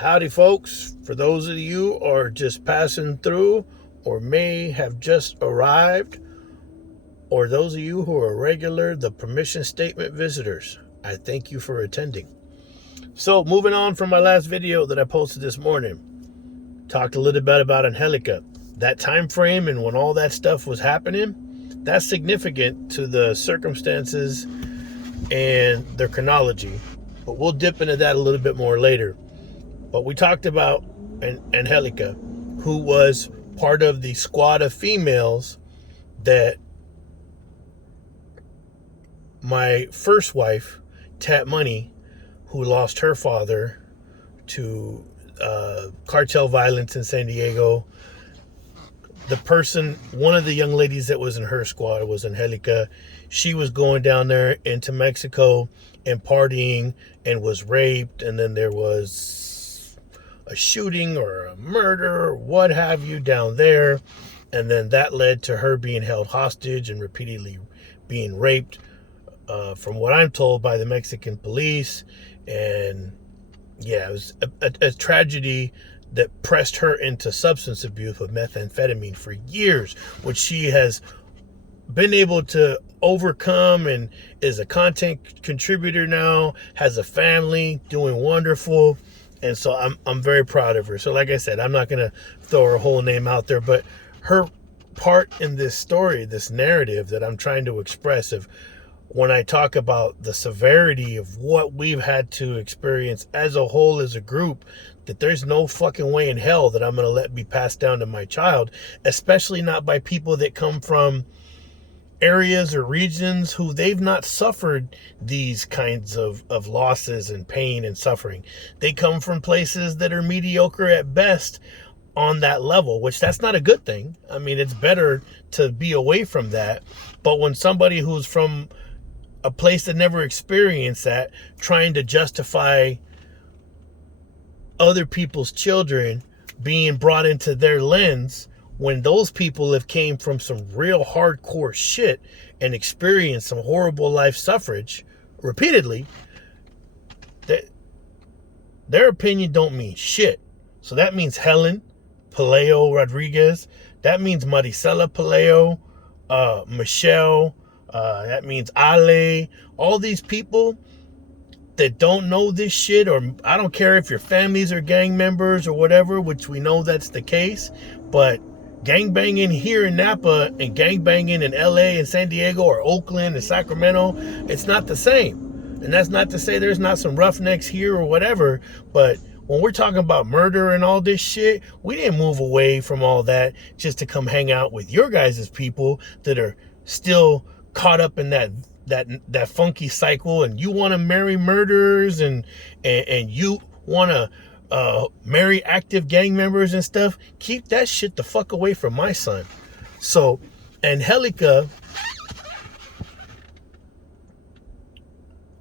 Howdy, folks. For those of you who are just passing through or may have just arrived, or those of you who are regular, the permission statement visitors, I thank you for attending. So, moving on from my last video that I posted this morning, talked a little bit about Angelica. That time frame and when all that stuff was happening, that's significant to the circumstances and their chronology. But we'll dip into that a little bit more later. But we talked about Angelica, who was part of the squad of females that my first wife, Tat Money, who lost her father to cartel violence in San Diego. One of the young ladies that was in her squad was Angelica. She was going down there into Mexico and partying and was raped, and then there was a shooting or a murder or what have you down there, and then that led to her being held hostage and repeatedly being raped, from what I'm told, by the Mexican police. And yeah, it was a tragedy that pressed her into substance abuse with methamphetamine for years, which she has been able to overcome and is a content contributor now, has a family, doing wonderful. And so I'm very proud of her. So like I said, I'm not going to throw her whole name out there, but her part in this story, this narrative that I'm trying to express, of when I talk about the severity of what we've had to experience as a whole, as a group, that there's no fucking way in hell that I'm going to let be passed down to my child, especially not by people that come from areas or regions who they've not suffered these kinds of losses and pain and suffering. They come from places that are mediocre at best on that level, which that's not a good thing. I mean, it's better to be away from that. But when somebody who's from a place that never experienced that, trying to justify other people's children being brought into their lens, when those people have came from some real hardcore shit and experienced some horrible life suffrage repeatedly, their opinion don't mean shit. So that means Helen Pelayo Rodriguez, that means Maricela Pelayo, Michelle, that means Ale, all these people that don't know this shit, or I don't care if your families are gang members or whatever, which we know that's the case, but gangbanging here in Napa and gangbanging in LA and San Diego or Oakland and Sacramento, it's not the same. And that's not to say there's not some roughnecks here or whatever, but when we're talking about murder and all this shit, we didn't move away from all that just to come hang out with your guys' people that are still caught up in that funky cycle, and you want to marry murderers and you want to marry active gang members and stuff. Keep that shit the fuck away from my son. So Angelica,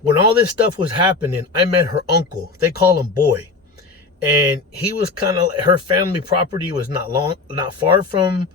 when all this stuff was happening, I met her uncle. They call him Boy. And he was kind of, her family property was not far from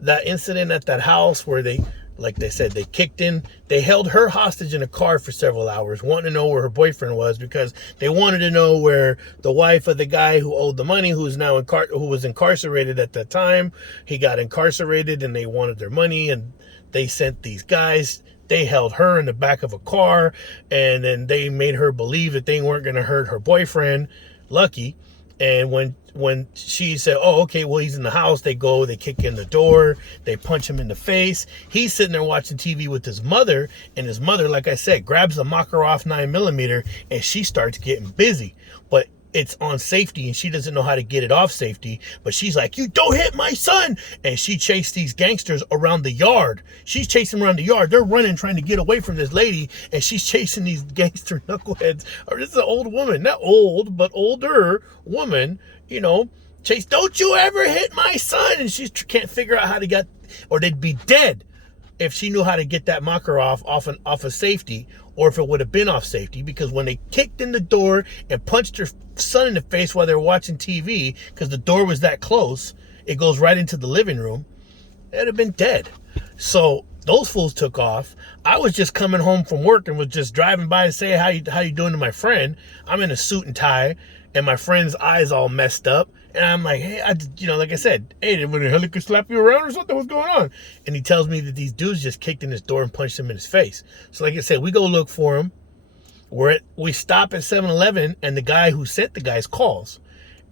that incident at that house where they, like they said, they kicked in. They held her hostage in a car for several hours, wanting to know where her boyfriend was, because they wanted to know where the wife of the guy who owed the money, who was incarcerated at that time, he got incarcerated, and they wanted their money, and they sent these guys. They held her in the back of a car, and then they made her believe that they weren't going to hurt her boyfriend, Lucky. And when she said, oh, okay, well, he's in the house, they kick in the door, they punch him in the face. He's sitting there watching TV with his mother, and his mother, like I said, grabs a Makarov 9mm, and she starts getting busy. But it's on safety, and she doesn't know how to get it off safety. But she's like, you don't hit my son! And she chased these gangsters around the yard. She's chasing around the yard. They're running, trying to get away from this lady, and she's chasing these gangster knuckleheads. Or this is an old woman, not old, but older woman, you know, chase, don't you ever hit my son! And she can't figure out how to get, or they'd be dead if she knew how to get that Makarov off of safety, or if it would have been off safety, because when they kicked in the door and punched her son in the face while they were watching TV, because the door was that close, it goes right into the living room, they'd have been dead. So those fools took off. I was just coming home from work and was just driving by and saying, how you doing to my friend? I'm in a suit and tie, and my friend's eyes all messed up. And I'm like, hey, like I said, hey, did the helicopter slap you around or something? What's going on? And he tells me that these dudes just kicked in his door and punched him in his face. So like I said, we go look for him. We stop at 7-Eleven, and the guy who sent the guys calls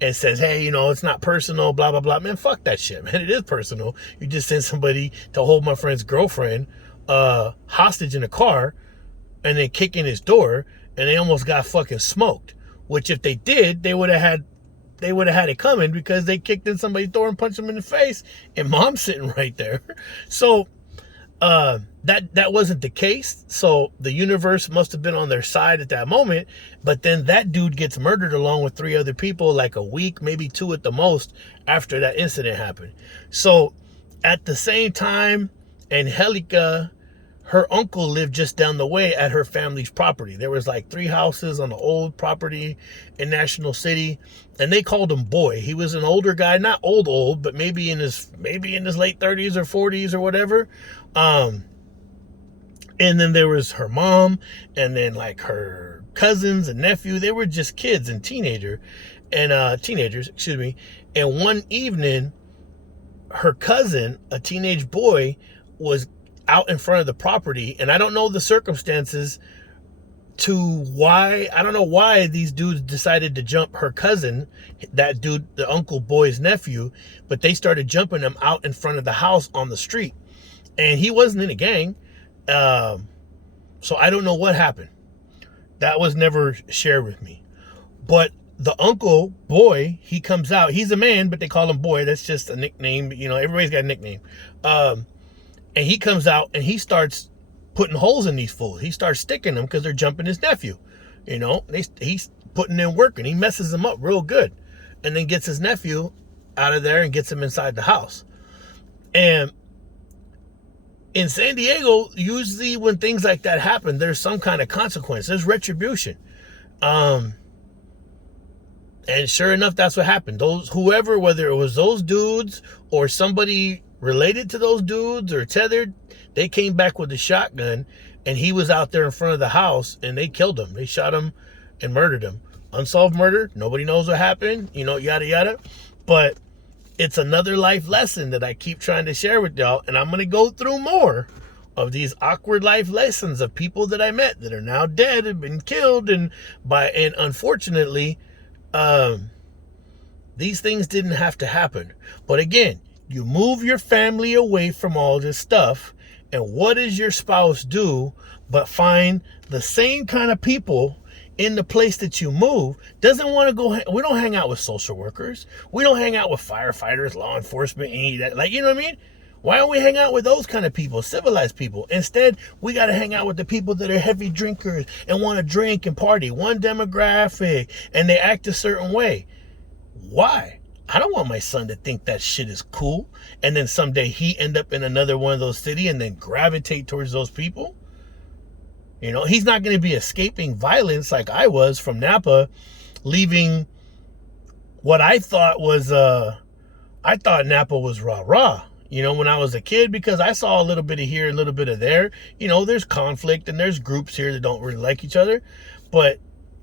and says, hey, it's not personal, blah, blah, blah. Man, fuck that shit, man. It is personal. You just sent somebody to hold my friend's girlfriend hostage in a car and then kick in his door, and they almost got fucking smoked. Which if they did, they would have had it coming, because they kicked in somebody's door and punched them in the face, and mom's sitting right there. So that wasn't the case. So the universe must have been on their side at that moment. But then that dude gets murdered along with 3 other people like a week, maybe 2 at the most, after that incident happened. So at the same time, Angelica, her uncle lived just down the way at her family's property. There was like 3 houses on the old property in National City, and they called him Boy. He was an older guy, not old, but maybe in his late 30s or 40s or whatever. And then there was her mom, and then like her cousins and nephew. They were just kids and teenagers, excuse me. And one evening, her cousin, a teenage boy, was out in front of the property, and I don't know the circumstances I don't know why these dudes decided to jump her cousin, that dude, the Uncle Boy's nephew, but they started jumping him out in front of the house on the street. And he wasn't in a gang. So I don't know what happened. That was never shared with me. But the Uncle Boy, he comes out. He's a man, but they call him Boy. That's just a nickname. Everybody's got a nickname. And he comes out and he starts putting holes in these fools. He starts sticking them because they're jumping his nephew. He's putting in work, and he messes them up real good, and then gets his nephew out of there and gets him inside the house. And in San Diego, usually when things like that happen, there's some kind of consequence. There's retribution. And sure enough, that's what happened. Whether it was those dudes or somebody related to those dudes or tethered, they came back with a shotgun, and he was out there in front of the house, and they killed him. They shot him and murdered him. Unsolved murder. Nobody knows what happened, yada, yada. But it's another life lesson that I keep trying to share with y'all, and I'm going to go through more of these awkward life lessons of people that I met that are now dead, have been killed, and unfortunately, these things didn't have to happen. But again, you move your family away from all this stuff, and what does your spouse do but find the same kind of people in the place that you move? Doesn't want to go. We don't hang out with social workers. We don't hang out with firefighters, law enforcement, any of that. Like, you know what I mean? Why don't we hang out with those kind of people, civilized people? Instead, we got to hang out with the people that are heavy drinkers and want to drink and party. One demographic, and they act a certain way. Why? I don't want my son to think that shit is cool, and then someday he end up in another one of those cities and then gravitate towards those people. He's not going to be escaping violence like I was from Napa, leaving what I thought was, I thought Napa was rah-rah, when I was a kid, because I saw a little bit of here, a little bit of there. There's conflict, and there's groups here that don't really like each other, but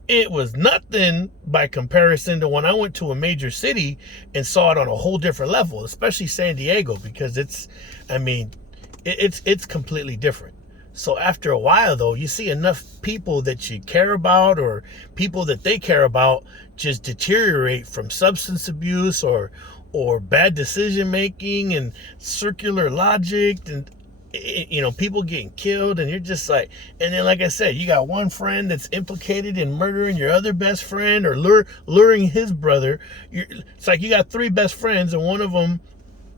it was nothing by comparison to when I went to a major city and saw it on a whole different level, especially San Diego, because it's completely different. So after a while, though, you see enough people that you care about, or people that they care about, just deteriorate from substance abuse or bad decision making and circular logic, and people getting killed, and you're just like, and then like I said, you got one friend that's implicated in murdering your other best friend, or luring his brother. It's like you got 3 best friends, and one of them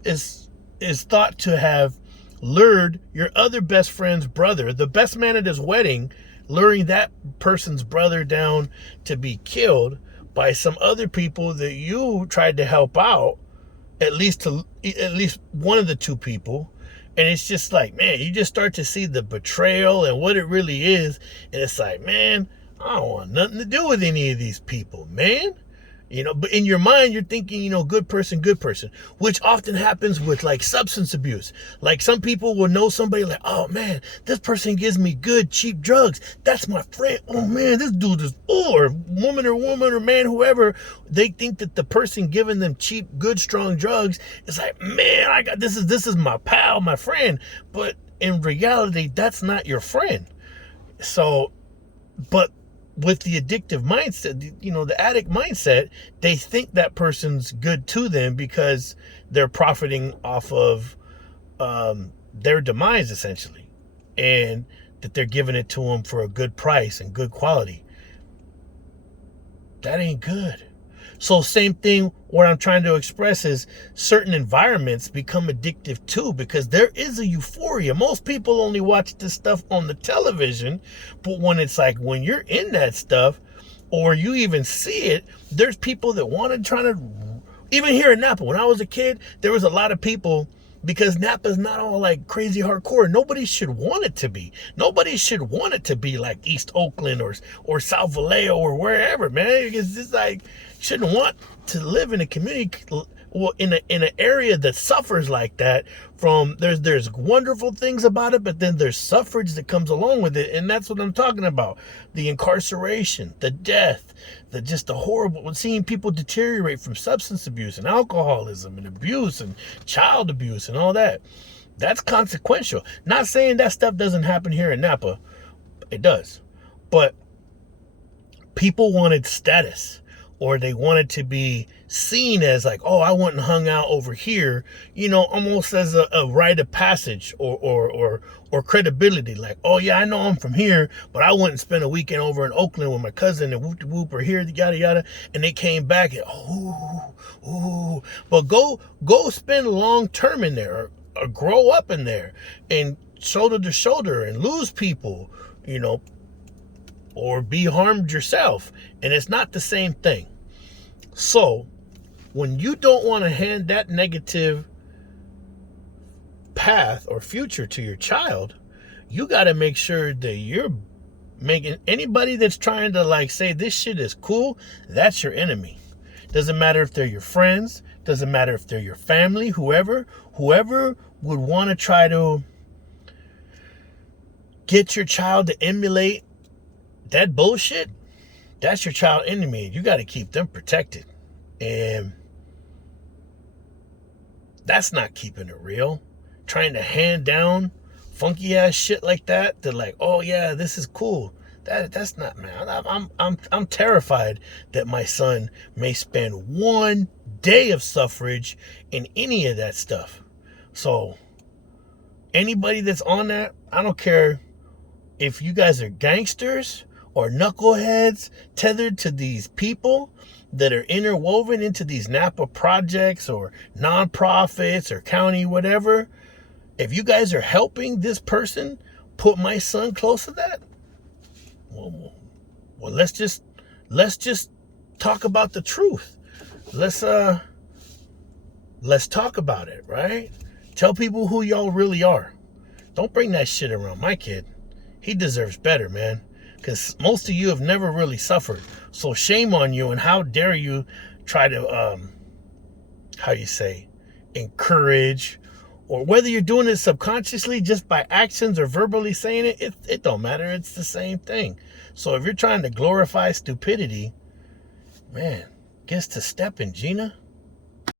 is thought to have lured your other best friend's brother, the best man at his wedding, luring that person's brother down to be killed by some other people that you tried to help out, at least one of the 2 people. And it's just like, man, you just start to see the betrayal and what it really is. And it's like, man, I don't want nothing to do with any of these people, man. But in your mind, you're thinking, good person, which often happens with like substance abuse. Like some people will know somebody like, oh man, this person gives me good, cheap drugs. That's my friend. Oh man, this dude is, or woman or man, whoever, they think that the person giving them cheap, good, strong drugs is like, man, this is my pal, my friend. But in reality, that's not your friend. So, but with the addictive mindset, the addict mindset, they think that person's good to them because they're profiting off of their demise, essentially, and that they're giving it to them for a good price and good quality. That ain't good. So same thing, what I'm trying to express is certain environments become addictive too, because there is a euphoria. Most people only watch this stuff on the television, but when it's like, when you're in that stuff or you even see it, there's people that want to try to, even here in Napa, when I was a kid, there was a lot of people, because Napa's not all like crazy hardcore. Nobody should want it to be. Nobody should want it to be like East Oakland or South Vallejo or wherever, man. It's just like, shouldn't want to live in a community, in an area that suffers like that. From there's wonderful things about it, but then there's suffrage that comes along with it, and that's what I'm talking about: the incarceration, the death, the horrible, seeing people deteriorate from substance abuse and alcoholism and abuse and child abuse and all that. That's consequential. Not saying that stuff doesn't happen here in Napa, it does, but people wanted status, or they wanted to be seen as like, oh, I went and hung out over here, almost as a rite of passage or credibility. Like, oh yeah, I know I'm from here, but I went and spent a weekend over in Oakland with my cousin and whoop or here, yada yada, and they came back and but go spend long term in there, or grow up in there and shoulder to shoulder and lose people, or be harmed yourself, and it's not the same thing. So when you don't want to hand that negative path or future to your child, you got to make sure that you're making anybody that's trying to like say this shit is cool, that's your enemy. Doesn't matter if they're your friends, doesn't matter if they're your family, whoever would want to try to get your child to emulate that bullshit, that's your child enemy. You got to keep them protected. And that's not keeping it real. Trying to hand down funky ass shit like that, they're like, oh yeah, this is cool. That's not, man. I'm terrified that my son may spend one day of suffrage in any of that stuff. So anybody that's on that, I don't care if you guys are gangsters or knuckleheads tethered to these people that are interwoven into these Napa projects or nonprofits or county whatever. If you guys are helping this person put my son close to that, well, let's just talk about the truth. Let's talk about it, right? Tell people who y'all really are. Don't bring that shit around my kid. He deserves better, man. Because most of you have never really suffered. So shame on you, and how dare you try to, encourage, or whether you're doing it subconsciously just by actions or verbally saying it don't matter. It's the same thing. So if you're trying to glorify stupidity, man, gets to stepping, Gina.